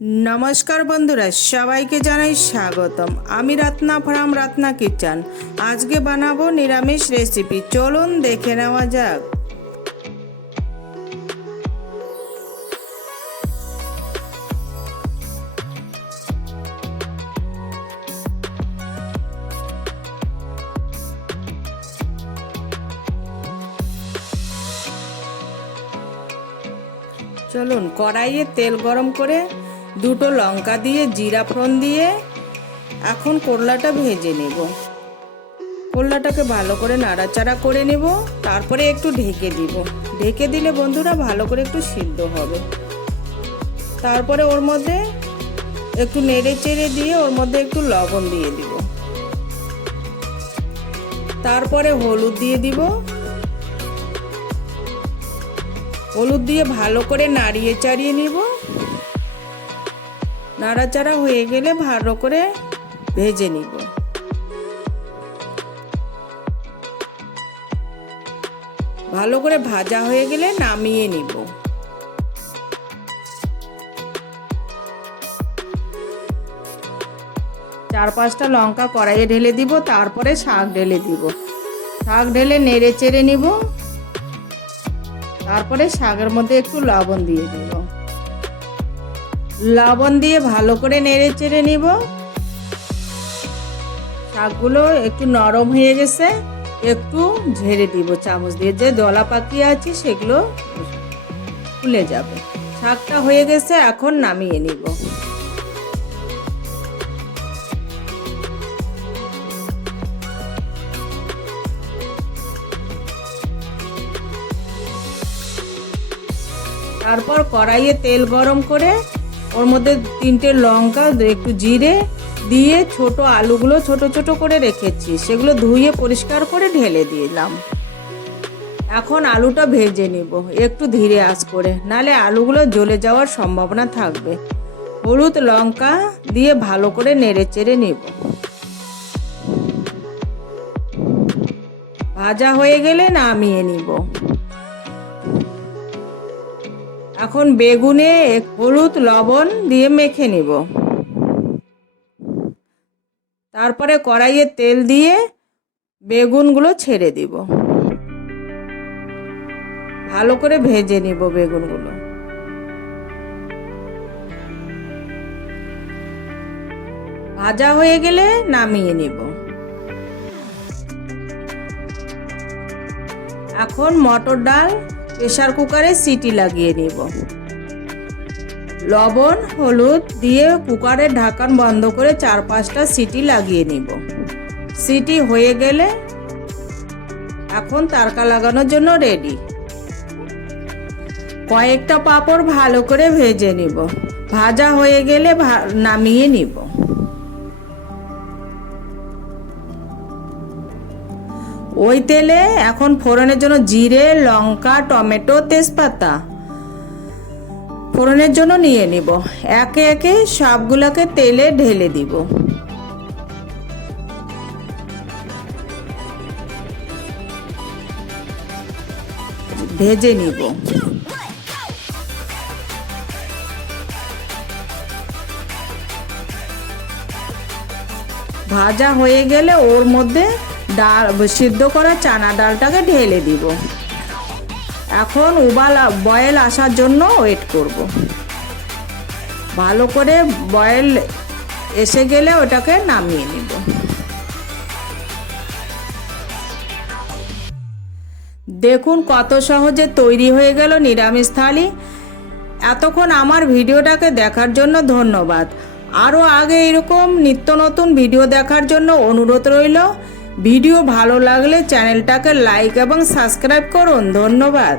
नमस्कार बंधुरा सबाइके जानाई स्वागतम। आमी रत्ना फ्रॉम रत्ना किचन। आज के बनाबो निरामिष रेसिपि। चलुन देखे नेওয়া যাক। चलुन कड़ाइए तेल गरम करे দুটো লঙ্কা দিয়ে জিরা ফোড়ন দিয়ে এখন করলাটা ভেজে নেব। করলাটাকে ভালো করে নাড়াচাড়া করে নেব, তারপরে একটু ঢেকে দিব। ঢেকে দিলে বন্ধুরা ভালো করে একটু সিদ্ধ হবে। তারপরে ওর মধ্যে একটু নেড়ে চেড়ে দিয়ে ওর মধ্যে একটু লবণ দিয়ে দিব। তারপরে হলুদ দিয়ে দিব। হলুদ দিয়ে ভালো করে নাড়িয়ে চাড়িয়ে নিব। নাড়াচাড়া হয়ে গেলে ভালো করে ভেজে নিব। ভালো করে ভাজা হয়ে গেলে নামিয়ে নিব। চার পাঁচটা লঙ্কা কড়াইয়ে ঢেলে দিব, তারপরে শাক ঢেলে দিব। শাক ঢেলে নেড়ে চেড়ে নিব। তারপরে শাকের মধ্যে একটু লবণ দিয়ে দিব। লবণ দিয়ে ভালো করে নেড়ে চেড়ে নিব। শাকগুলো একটু নরম হয়ে গেছে, একটু ঝেড়ে দিব চামচ দিয়ে। যে দলা পাকিয়ে আছে সেগুলো খুলে যাবে। শাকটা হয়ে গেছে, এখন নামিয়ে নিব। তারপর কড়াইয়ে তেল গরম করে ওর মধ্যে 3টে লঙ্কা একটু জিরে দিয়ে ছোট আলুগুলো ছোট ছোট করে রেখেছি, সেগুলো ধুয়ে পরিষ্কার করে ঢেলে দিলাম। এখন আলুটা ভেজে নিব একটু ধীরে আঁচ করে, নালে আলুগুলো জ্বলে যাওয়ার সম্ভাবনা থাকবে। হলুদ লঙ্কা দিয়ে ভালো করে নেড়ে চেড়ে নিব। ভাজা হয়ে গেলে নামিয়ে নিব। এখন বেগুনে হলুদ লবণ দিয়ে মেখে নিব। তারপরে কড়াইয়ে তেল দিয়ে বেগুনগুলো ছেড়ে দিব। ভালো করে ভেজে নিব বেগুনগুলো। ভাজা হয়ে গেলে নামিয়ে নিব। এখন মটর ডাল প্রেসার কুকারে সিটি লাগিয়ে নিব। লবণ হলুদ দিয়ে কুকারের ঢাকন বন্ধ করে 4-5টা সিটি লাগিয়ে নিব। সিটি হয়ে গেলে এখন তড়কা লাগানোর জন্য রেডি। কয়েকটা পাঁপড় ভালো করে ভেজে নিব। ভাজা হয়ে গেলে নামিয়ে নিব। ওই তেলে এখন ফোড়নের জন্য জিরে লঙ্কা টমেটো তেজপাতা ফোড়নের জন্য নিয়ে নিব। একে একে সবগুলোকে তেলে ঢেলে দিব। ভেজে নিব। ভাজা হয়ে গেলে ওর মধ্যে ডাল সিদ্ধ করা চানা ডালটাকে ঢেলে দিব। এখন বয়েল আসার জন্য ওয়েট করব। ভালো করে বয়েল এসে গেলে ওটাকে নামিয়ে নিব। দেখুন কত সহজে তৈরি হয়ে গেল নিরামিষ থালি। এতক্ষণ আমার ভিডিওটাকে দেখার জন্য ধন্যবাদ। আরও আগে এরকম নিত্য নতুন ভিডিও দেখার জন্য অনুরোধ রইল। ভিডিও ভালো লাগলে চ্যানেলটাকে লাইক এবং সাবস্ক্রাইব করুন। ধন্যবাদ।